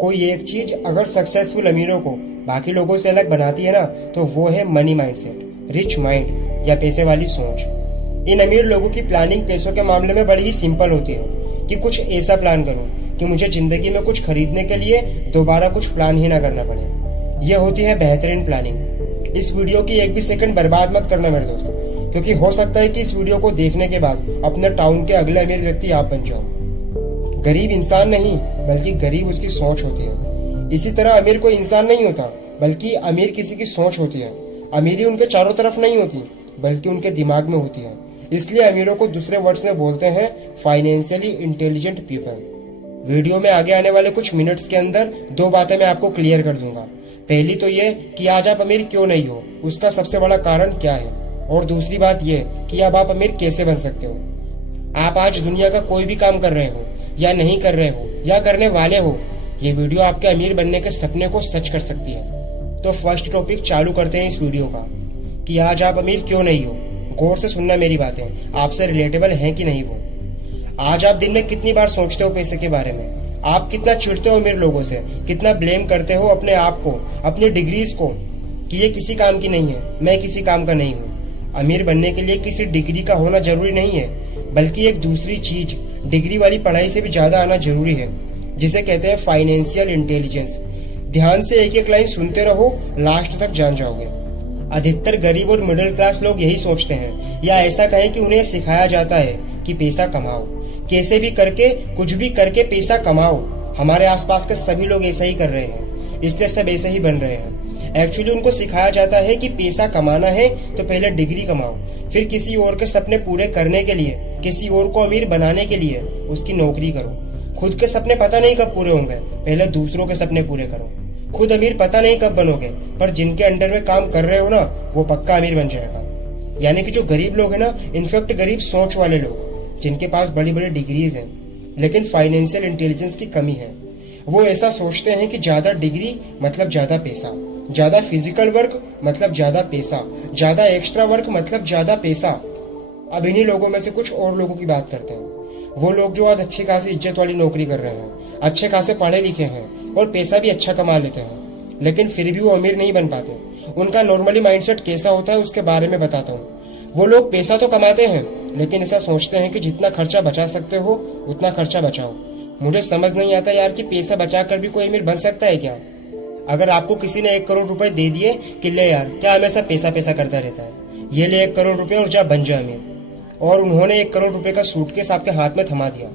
कोई एक चीज अगर सक्सेसफुल अमीरों को बाकी लोगों से अलग बनाती है ना, तो वो है मनी माइंडसेट, रिच माइंड या पैसे वाली सोच। इन अमीर लोगों की प्लानिंग पैसों के मामले में बड़ी ही सिंपल होती है कि कुछ ऐसा प्लान करूं कि मुझे जिंदगी में कुछ खरीदने के लिए दोबारा कुछ प्लान ही ना करना पड़े। यह होती है बेहतरीन प्लानिंग। इस वीडियो की एक भी सेकंड बर्बाद मत करना मेरे दोस्तों, क्योंकि हो सकता है कि इस वीडियो को देखने के बाद अपने टाउन के अगले अमीर व्यक्ति आप बन जाओ। गरीब इंसान नहीं, बल्कि गरीब उसकी सोच होती है। इसी तरह अमीर कोई इंसान नहीं होता, बल्कि अमीर किसी की सोच होती है। अमीरी उनके चारों तरफ नहीं होती, बल्कि उनके दिमाग में होती है। इसलिए अमीरों को दूसरे वर्ड्स में बोलते हैं फाइनेंशियली इंटेलिजेंट पीपल। वीडियो में आगे आने वाले कुछ मिनट्स के अंदर दो बातें मैं आपको क्लियर कर दूंगा। पहली तो ये कि आज आप अमीर क्यों नहीं हो, उसका सबसे बड़ा कारण क्या है, और दूसरी बात ये कि अब आप अमीर कैसे बन सकते हो। आप आज दुनिया का कोई भी काम कर रहे हो या नहीं कर रहे हो या करने वाले हो, ये वीडियो आपके अमीर बनने के सपने को सच कर सकती है। तो फर्स्ट टॉपिक चालू करते हैं इस वीडियो का कि आज आप अमीर क्यों नहीं हो। गौर से सुनना मेरी बातें, आपसे रिलेटेबल हैं कि नहीं वो। आज आप दिन में कितनी बार सोचते हो पैसे के बारे में? आप कितना चिढ़ते हो अमीर लोगों से, कितना ब्लेम करते हो अपने आप को, अपनी डिग्रीज को कि ये किसी काम की नहीं है, मैं किसी काम का नहीं हूँ। अमीर बनने के लिए किसी डिग्री का होना जरूरी नहीं है, बल्कि एक दूसरी चीज डिग्री वाली पढ़ाई से भी ज्यादा आना जरूरी है, जिसे कहते हैं फाइनेंशियल इंटेलिजेंस। ध्यान से एक एक लाइन सुनते रहो, लास्ट तक जान जाओगे। अधिकतर गरीब और मिडिल क्लास लोग यही सोचते हैं, या ऐसा कहें कि उन्हें सिखाया जाता है कि पैसा कमाओ, कैसे भी करके कुछ भी करके पैसा कमाओ। हमारे आसपास के सभी लोग ऐसा ही कर रहे हैं, इसलिए सब ऐसे ही बन रहे हैं। एक्चुअली उनको सिखाया जाता है कि पैसा कमाना है तो पहले डिग्री कमाओ, फिर किसी और के सपने पूरे करने के लिए, किसी और को अमीर बनाने के लिए उसकी नौकरी करो। खुद के सपने पता नहीं कब पूरे होंगे, पहले दूसरों के सपने पूरे करो। खुद अमीर पता नहीं कब बनोगे, पर जिनके अंडर में काम कर रहे हो ना, वो पक्का अमीर बन जाएगा। यानी कि जो गरीब लोग है ना, इनफैक्ट गरीब सोच वाले लोग जिनके पास बड़ी बड़ी डिग्रीज हैं लेकिन फाइनेंशियल इंटेलिजेंस की कमी है, वो ऐसा सोचते हैं कि ज्यादा डिग्री मतलब ज्यादा पैसा, ज्यादा फिजिकल वर्क मतलब ज्यादा पैसा, ज्यादा एक्स्ट्रा वर्क मतलब ज्यादा पैसा। अब इन्हीं लोगों में से कुछ और लोगों की बात करते हैं। वो लोग जो आज अच्छी खासी इज्जत वाली नौकरी कर रहे हैं, अच्छे खासे पढ़े लिखे हैं और पैसा भी अच्छा कमा लेते हैं, लेकिन फिर भी वो अमीर नहीं बन पाते। उनका नॉर्मली माइंडसेट कैसा होता है उसके बारे में बताता हूँ। वो लोग पैसा तो कमाते हैं, लेकिन ऐसा सोचते हैं कि जितना खर्चा बचा सकते हो उतना खर्चा बचाओ। मुझे समझ नहीं आता यार कि पैसा बचा कर भी कोई अमीर बन सकता है क्या? अगर आपको किसी ने 1 करोड़ रुपए दे दिए कि ले यार, क्या हमेशा पैसा पैसा करता रहता है, ये ले 1 करोड़ रुपए और जा बन जा अमीर, और उन्होंने 1 करोड़ रुपए का सूटकेस आपके हाथ में थमा दिया।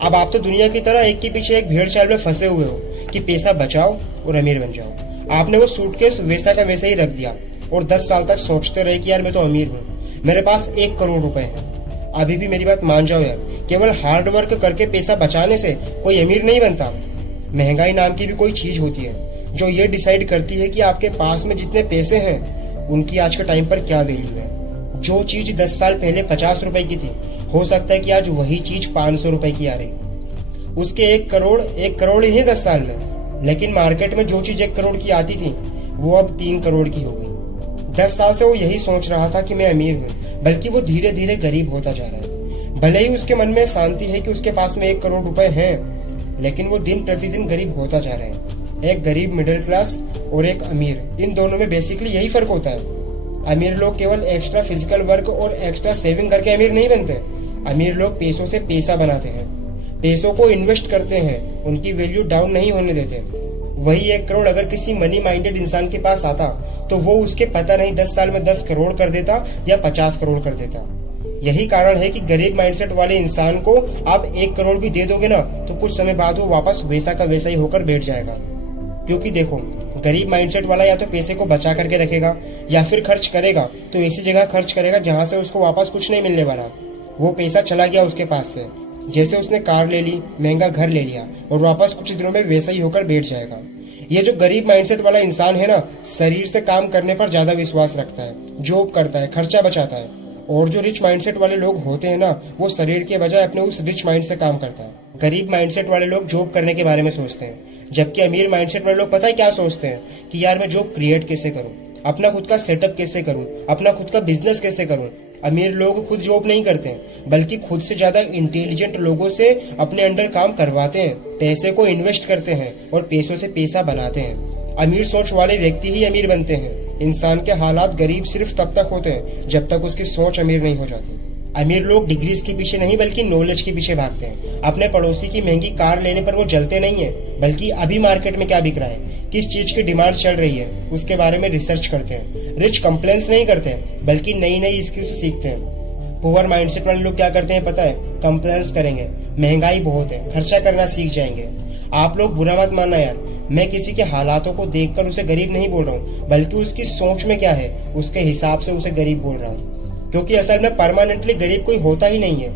अब आप तो दुनिया की तरह एक के पीछे एक भेड़ चाल में फंसे हुए हो कि पैसा बचाओ और अमीर बन जाओ। आपने वो सूटकेस वैसा का वैसा ही रख दिया और 10 साल तक सोचते रहे कि यार मैं तो अमीर हूँ, मेरे पास 1 करोड़ रुपए है। अभी भी मेरी बात मान जाओ यार, केवल हार्ड वर्क करके पैसा बचाने से कोई अमीर नहीं बनता। महंगाई नाम की भी कोई चीज होती है जो ये डिसाइड करती है कि आपके पास में जितने पैसे हैं उनकी आज के टाइम पर क्या वैल्यू है। जो चीज 10 साल पहले 50 रुपए की थी, हो सकता है कि आज वही चीज 500 रुपए की आ रही। उसके 1 करोड़ ही है 10 साल में, लेकिन मार्केट में जो चीज 1 करोड़ की आती थी वो अब 3 करोड़ की हो गई। 10 साल से वो यही सोच रहा था कि मैं अमीर हूँ, बल्कि वो धीरे धीरे गरीब होता जा रहा है। भले ही उसके मन में शांति है कि उसके पास में 1 करोड़ रुपए हैं, लेकिन वो दिन प्रतिदिन गरीब होता जा रहा है। एक गरीब मिडिल क्लास और एक अमीर, इन दोनों में बेसिकली यही फर्क होता है। अमीर लोग केवल एक्स्ट्रा फिजिकल वर्क और एक्स्ट्रा सेविंग करके अमीर नहीं बनते। अमीर लोग पैसों से पैसा बनाते हैं, पैसों को इन्वेस्ट करते हैं, उनकी वैल्यू डाउन नहीं होने देते। वही 1 करोड़ अगर किसी मनी माइंडेड इंसान के पास आता तो वो उसके पता नहीं 10 साल में 10 करोड़ कर देता या 50 करोड़ कर देता। यही कारण है कि गरीब माइंडसेट वाले इंसान को आप 1 करोड़ भी दे दोगे ना, तो कुछ समय बाद वो वापस वैसा का वैसा ही होकर बैठ जाएगा। क्योंकि देखो, गरीब माइंडसेट वाला या तो पैसे को बचा करके रखेगा या फिर खर्च करेगा तो ऐसी जगह खर्च करेगा जहां से उसको वापस कुछ नहीं मिलने वाला। वो पैसा चला गया उसके पास से, जैसे उसने कार ले ली, महंगा घर ले लिया और वापस कुछ दिनों में वैसा ही होकर बैठ जाएगा। ये जो गरीब माइंडसेट वाला इंसान है ना, शरीर से काम करने पर ज्यादा विश्वास रखता है, जॉब करता है, खर्चा बचाता है। और जो रिच माइंडसेट वाले लोग होते हैं ना, वो शरीर के बजाय अपने उस रिच माइंड से काम करता है। गरीब माइंडसेट वाले लोग जॉब करने के बारे में सोचते हैं, जबकि अमीर माइंडसेट वाले लोग पता है क्या सोचते हैं कि यार मैं जॉब क्रिएट कैसे करूं, अपना खुद का सेटअप कैसे करूं, अपना खुद का बिजनेस कैसे करूं, अमीर लोग खुद जॉब नहीं करते बल्कि खुद से ज्यादा इंटेलिजेंट लोगों से अपने अंडर काम करवाते हैं, पैसे को इन्वेस्ट करते हैं और पैसों से पैसा बनाते हैं। अमीर सोच वाले व्यक्ति ही अमीर बनते हैं। इंसान के हालात गरीब सिर्फ तब तक होते हैं जब तक उसकी सोच अमीर नहीं हो जाती। अमीर लोग डिग्रीज के पीछे नहीं बल्कि नॉलेज के पीछे भागते हैं। अपने पड़ोसी की महंगी कार लेने पर वो जलते नहीं है, बल्कि अभी मार्केट में क्या बिक रहा है, किस चीज की डिमांड चल रही है, उसके बारे में रिसर्च करते हैं। रिच कंप्लेंट्स नहीं करते बल्कि नई नई स्किल्स सीखते हैं। पुअर माइंडसेट वाले लोग क्या करते हैं पता है? कंप्लेंट्स करेंगे, महंगाई बहुत है, खर्चा करना सीख जाएंगे। आप लोग बुरा मत मानना यार, मैं किसी के हालातों को देखकर उसे गरीब नहीं बोल रहा हूँ, बल्कि उसकी सोच में क्या है उसके हिसाब से उसे गरीब बोल रहा हूँ। क्योंकि असल में परमानेंटली गरीब कोई होता ही नहीं है।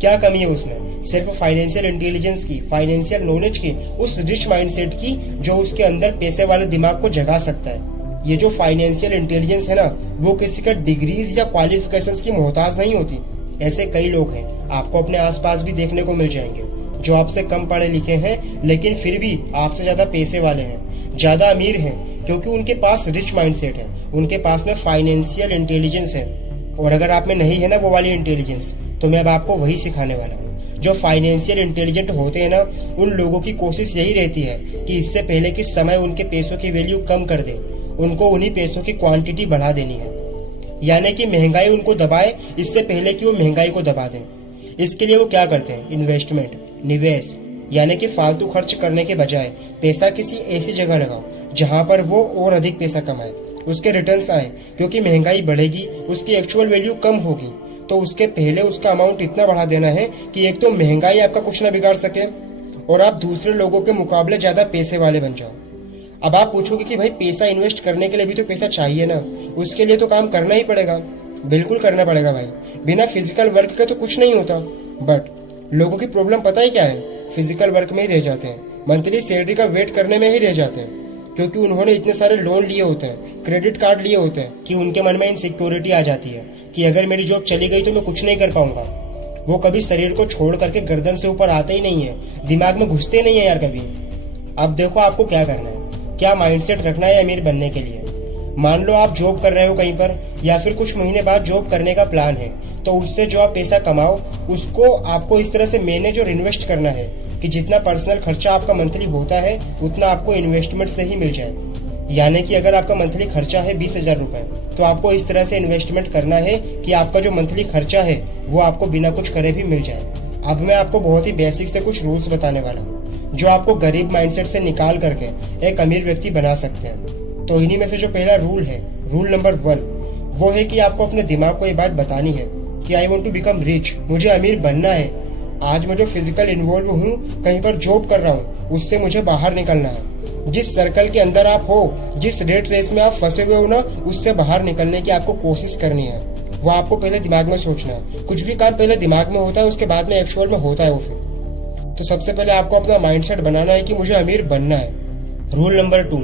क्या कमी है उसमें? सिर्फ फाइनेंशियल इंटेलिजेंस की, फाइनेंशियल नॉलेज की, उस रिच माइंडसेट की जो उसके अंदर पैसे वाले दिमाग को जगा सकता है। ये जो फाइनेंशियल इंटेलिजेंस है ना, वो किसी का डिग्रीज या क्वालिफिकेशंस की मोहताज नहीं होती। ऐसे कई लोग हैं, आपको अपने आसपास भी देखने को मिल जाएंगे, जो आपसे कम पढ़े लिखे हैं लेकिन फिर भी आपसे ज्यादा पैसे वाले हैं, ज्यादा अमीर हैं, क्योंकि उनके पास रिच माइंडसेट है, उनके पास में फाइनेंशियल इंटेलिजेंस है। और अगर आप में नहीं है ना वो वाली इंटेलिजेंस, तो मैं अब आपको वही सिखाने वाला हूँ। जो फाइनेंशियल इंटेलिजेंट होते हैं ना, उन लोगों की कोशिश यही रहती है कि इससे पहले कि समय उनके पैसों की वैल्यू कम कर दे, उनको उन्हीं पैसों की क्वांटिटी बढ़ा देनी है। यानी कि महंगाई उनको दबाए इससे पहले कि वो महंगाई को दबा दें। इसके लिए वो क्या करते हैं? इन्वेस्टमेंट, निवेश, यानी कि फालतू खर्च करने के बजाय पैसा किसी ऐसी जगह लगाओ जहां पर वो और अधिक पैसा कमाए, उसके रिटर्न्स आए। क्योंकि महंगाई बढ़ेगी, उसकी एक्चुअल वैल्यू कम होगी, तो उसके पहले उसका अमाउंट इतना बढ़ा देना है कि एक तो महंगाई आपका कुछ ना बिगाड़ सके और आप दूसरे लोगों के मुकाबले ज्यादा पैसे वाले बन जाओ। अब आप पूछोगे कि भाई पैसा इन्वेस्ट करने के लिए भी तो पैसा चाहिए ना, उसके लिए तो काम करना ही पड़ेगा। बिल्कुल करना पड़ेगा भाई, बिना फिजिकल वर्क के तो कुछ नहीं होता। बट लोगों की प्रॉब्लम पता ही क्या है? फिजिकल वर्क में ही रह जाते हैं, मंथली सैलरी का वेट करने में ही रह जाते हैं, क्योंकि उन्होंने इतने सारे लोन लिए होते हैं, क्रेडिट कार्ड लिए होते हैं, कि उनके मन में इनसिक्योरिटी आ जाती है कि अगर मेरी जॉब चली गई तो मैं कुछ नहीं कर पाऊंगा। वो कभी शरीर को छोड़ करके गर्दन से ऊपर आते ही नहीं है, दिमाग में घुसते नहीं है यार कभी। अब देखो आपको क्या करना है, क्या माइंडसेट रखना है अमीर बनने के लिए। मान लो आप जॉब कर रहे हो कहीं पर, या फिर कुछ महीने बाद जॉब करने का प्लान है, तो उससे जो आप पैसा कमाओ उसको आपको इस तरह से मैनेज और इन्वेस्ट करना है कि जितना पर्सनल खर्चा आपका मंथली होता है उतना आपको इन्वेस्टमेंट से ही मिल जाए। यानी कि अगर आपका मंथली खर्चा है 20,000 रुपए, तो आपको इस तरह से इन्वेस्टमेंट करना है कि आपका जो मंथली खर्चा है वो आपको बिना कुछ करे भी मिल जाए। अब मैं आपको बहुत ही बेसिक से कुछ रूल्स बताने वाला हूँ जो आपको गरीब माइंडसेट से निकाल करके एक अमीर व्यक्ति बना सकते हैं। तो इन्हीं में से जो पहला रूल है, रूल नंबर 1, वो है कि आपको अपने दिमाग को ये बात बतानी है कि I want to become rich, मुझे अमीर बनना है। आज मैं जो फिजिकल इन्वॉल्व हूँ, कहीं पर जॉब कर रहा हूँ, उससे मुझे बाहर निकलना है। जिस सर्कल के अंदर आप हो, जिस रेट रेस में आप फंसे हुए हो ना, उससे बाहर निकलने की आपको कोशिश करनी है। वो आपको पहले दिमाग में सोचना है। कुछ भी काम पहले दिमाग में होता है, उसके बाद में एक्चुअल में होता है वो फिर। तो सबसे पहले आपको अपना माइंडसेट बनाना है कि मुझे अमीर बनना है। रूल नंबर 2,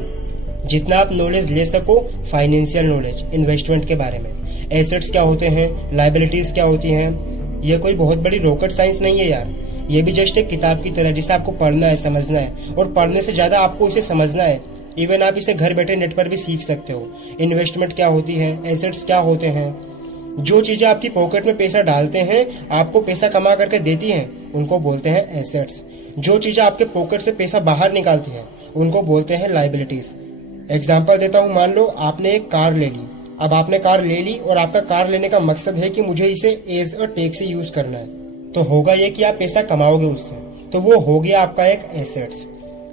जितना आप नॉलेज ले सको, फाइनेंशियल नॉलेज, इन्वेस्टमेंट के बारे में, एसेट्स क्या होते हैं, लायबिलिटीज क्या होती हैं। ये कोई बहुत बड़ी रॉकेट साइंस नहीं है यार, ये भी जस्ट एक किताब की तरह जिसे आपको पढ़ना है, समझना है, और पढ़ने से ज्यादा आपको इसे समझना है। इवन आप इसे घर बैठे नेट पर भी सीख सकते हो। इन्वेस्टमेंट क्या होती है, एसेट्स क्या होते हैं। जो चीजें आपकी पॉकेट में पैसा डालते हैं, आपको पैसा कमा करके देती हैं, उनको बोलते हैं एसेट्स। जो चीजें आपके पॉकेट से पैसा बाहर निकालती हैं, उनको बोलते हैं लायबिलिटीज। एग्जाम्पल देता हूँ, मान लो आपने एक कार ले ली। अब आपने कार ले ली और आपका कार लेने का मकसद है कि मुझे इसे एज अ टैक्सी यूज करना है, तो होगा ये कि आप पैसा कमाओगे उससे, तो वो हो गया आपका एक एसेट्स।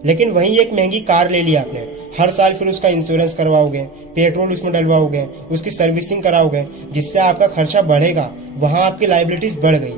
लेकिन वहीं एक महंगी कार ले ली आपने, हर साल फिर उसका इंश्योरेंस करवाओगे, पेट्रोल उसमें डलवाओगे, उसकी सर्विसिंग कराओगे, जिससे आपका खर्चा बढ़ेगा, वहां आपकी लायबिलिटीज बढ़ गई।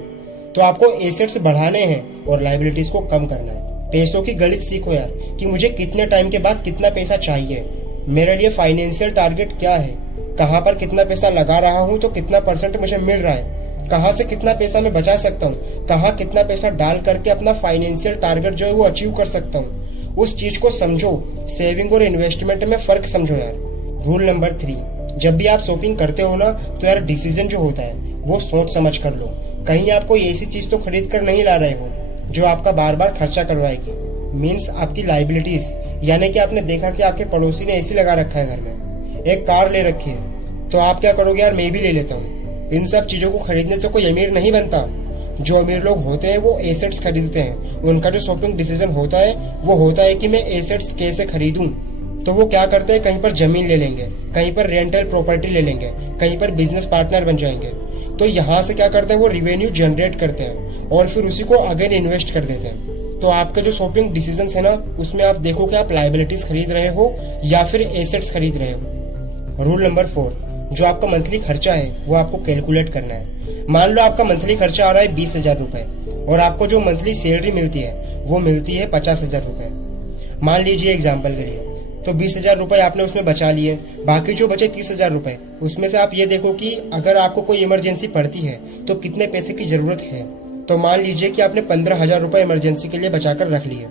तो आपको एसेट्स बढ़ाने हैं और लायबिलिटीज को कम करना है। पैसों की गणित सीखो यार कि मुझे कितने टाइम के बाद कितना पैसा चाहिए, मेरे लिए फाइनेंशियल टारगेट क्या है, कहाँ पर कितना पैसा लगा रहा हूँ तो कितना परसेंट मुझे मिल रहा है, कहाँ से कितना पैसा मैं बचा सकता हूँ, कहाँ कितना पैसा डाल करके अपना फाइनेंशियल टारगेट जो है वो अचीव कर सकता हूँ। उस चीज को समझो, सेविंग और इन्वेस्टमेंट में फर्क समझो यार। रूल नंबर 3, जब भी आप शॉपिंग करते हो ना, तो यार डिसीजन जो होता है वो सोच समझ कर लो। कहीं आप कोई ऐसी चीज तो खरीद कर नहीं ला रहे हो जो आपका बार बार खर्चा करवाएगी। मीन्स आपकी लायबिलिटीज, यानी कि आपने देखा कि आपके पड़ोसी ने एसी लगा रखा है घर में, एक कार ले रखी है, तो आप क्या करोगे यार, मैं भी ले लेता हूँ। इन सब चीजों को खरीदने से कोई अमीर नहीं बनता। जो अमीर लोग होते हैं वो एसेट्स खरीदते हैं। उनका जो शॉपिंग डिसीजन होता है वो होता है कि मैं एसेट्स कैसे खरीदूं। तो वो क्या करते हैं, कहीं पर जमीन ले लेंगे, कहीं पर रेंटल प्रॉपर्टी ले लेंगे, कहीं पर बिजनेस पार्टनर बन जाएंगे। तो यहाँ से क्या करते हैं, वो रिवेन्यू जनरेट करते हैं और फिर उसी को अगेन इन्वेस्ट कर देते हैं। तो आपके जो शॉपिंग डिसीजन है ना, उसमें आप देखो कि आप लाइबिलिटीज खरीद रहे हो या फिर एसेट्स खरीद रहे हो। रूल नंबर 4, जो आपका मंथली खर्चा है वो आपको कैलकुलेट करना है। मान लो आपका मंथली खर्चा आ रहा है 20,000 रुपए और आपको जो मंथली सैलरी मिलती है वो मिलती है 50,000 रुपए। मान लीजिए एग्जाम्पल के लिए, तो 20,000 रुपए आपने उसमें बचा लिए। बाकी जो बचे 30,000 रुपए, उसमें से आप ये देखो कि अगर आपको कोई इमरजेंसी पड़ती है तो कितने पैसे की जरूरत है। तो मान लीजिए कि आपने 15,000 रुपए इमरजेंसी के लिए बचाकर रख लिए।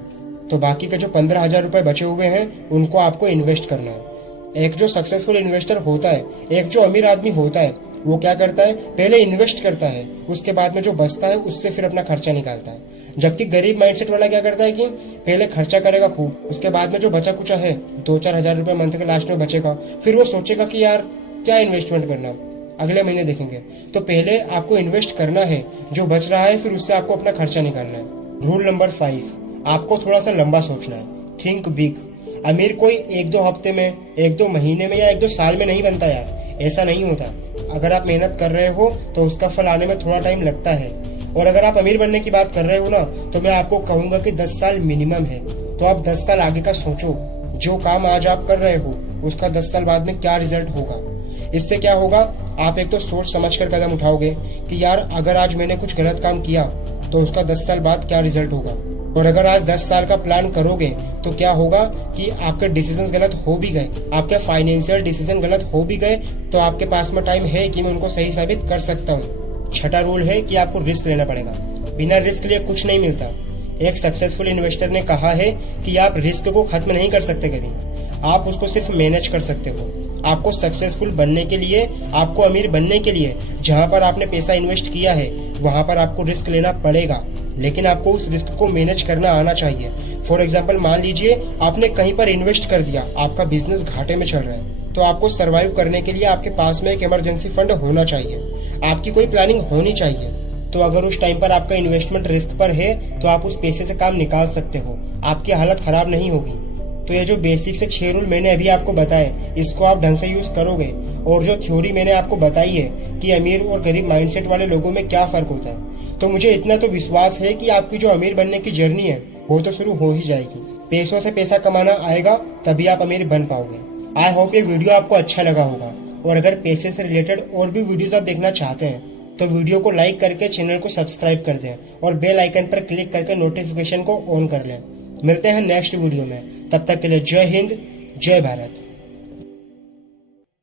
तो बाकी के जो 15,000 रुपए बचे हुए हैं उनको आपको इन्वेस्ट करना है। एक जो सक्सेसफुल इन्वेस्टर होता है, एक जो अमीर आदमी होता है, वो क्या करता है, पहले इन्वेस्ट करता है, उसके बाद में जो बचता है उससे फिर अपना खर्चा निकालता है। जबकि गरीब माइंडसेट वाला क्या करता है कि पहले खर्चा करेगा खूब, उसके बाद में जो बचा कुचा है 2-4 हजार रुपए मंथ के लास्ट में बचेगा, फिर वो सोचेगा कि यार क्या इन्वेस्टमेंट करना, अगले महीने देखेंगे। तो पहले आपको इन्वेस्ट करना है, जो बच रहा है फिर उससे आपको अपना खर्चा निकालना है। रूल नंबर 5, आपको थोड़ा सा लंबा सोचना है। Think big. अमीर कोई 1-2 हफ्ते में, 1-2 महीने में या 1-2 साल में नहीं बनता यार, ऐसा नहीं होता। अगर आप मेहनत कर रहे हो तो उसका फल आने में थोड़ा टाइम लगता है। और अगर आप अमीर बनने की बात कर रहे हो ना, तो मैं आपको कहूंगा कि 10 साल मिनिमम है। तो आप 10 साल आगे का सोचो, जो काम आज आप कर रहे हो उसका 10 साल बाद में क्या रिजल्ट होगा। इससे क्या होगा, आप एक तो सोच समझ कर कदम उठाओगे कि यार अगर आज मैंने कुछ गलत काम किया तो उसका 10 साल बाद क्या रिजल्ट होगा। और अगर आज 10 साल का प्लान करोगे तो क्या होगा कि आपके डिसीजन गलत हो भी गए, आपके फाइनेंशियल डिसीजन गलत हो भी गए, तो आपके पास में टाइम है कि मैं उनको सही साबित कर सकता हूँ। छठा रूल है कि आपको रिस्क लेना पड़ेगा। बिना रिस्क लिए कुछ नहीं मिलता। एक सक्सेसफुल इन्वेस्टर ने कहा है कि आप रिस्क को खत्म नहीं कर सकते कभी, आप उसको सिर्फ मैनेज कर सकते हो। आपको सक्सेसफुल बनने के लिए, आपको अमीर बनने के लिए जहां पर आपने पैसा इन्वेस्ट किया है वहां पर आपको रिस्क लेना पड़ेगा, लेकिन आपको उस रिस्क को मैनेज करना आना चाहिए। फॉर एग्जाम्पल, मान लीजिए आपने कहीं पर इन्वेस्ट कर दिया, आपका बिजनेस घाटे में चल रहा है, तो आपको सर्वाइव करने के लिए आपके पास में एक इमरजेंसी फंड होना चाहिए, आपकी कोई प्लानिंग होनी चाहिए। तो अगर उस टाइम पर आपका इन्वेस्टमेंट रिस्क पर है तो आप उस पैसे से काम निकाल सकते हो, आपकी हालत खराब नहीं होगी। तो ये जो बेसिक से 6 रूल मैंने अभी आपको बताए, इसको आप ढंग से यूज करोगे, और जो थ्योरी मैंने आपको बताई है कि अमीर और गरीब माइंडसेट वाले लोगों में क्या फर्क होता है, तो मुझे इतना तो विश्वास है कि आपकी जो अमीर बनने की जर्नी है वो तो शुरू हो ही जाएगी। पैसों से पैसा कमाना आएगा तभी आप अमीर बन पाओगे। आई होप ये वीडियो आपको अच्छा लगा होगा, और अगर पैसे से रिलेटेड और भी वीडियोस आप देखना चाहते हैं तो वीडियो को लाइक करके चैनल को सब्सक्राइब कर दें और बेल आइकन पर क्लिक करके नोटिफिकेशन को ऑन कर लें। मिलते हैं नेक्स्ट वीडियो में, तब तक के लिए जय हिंद, जय भारत।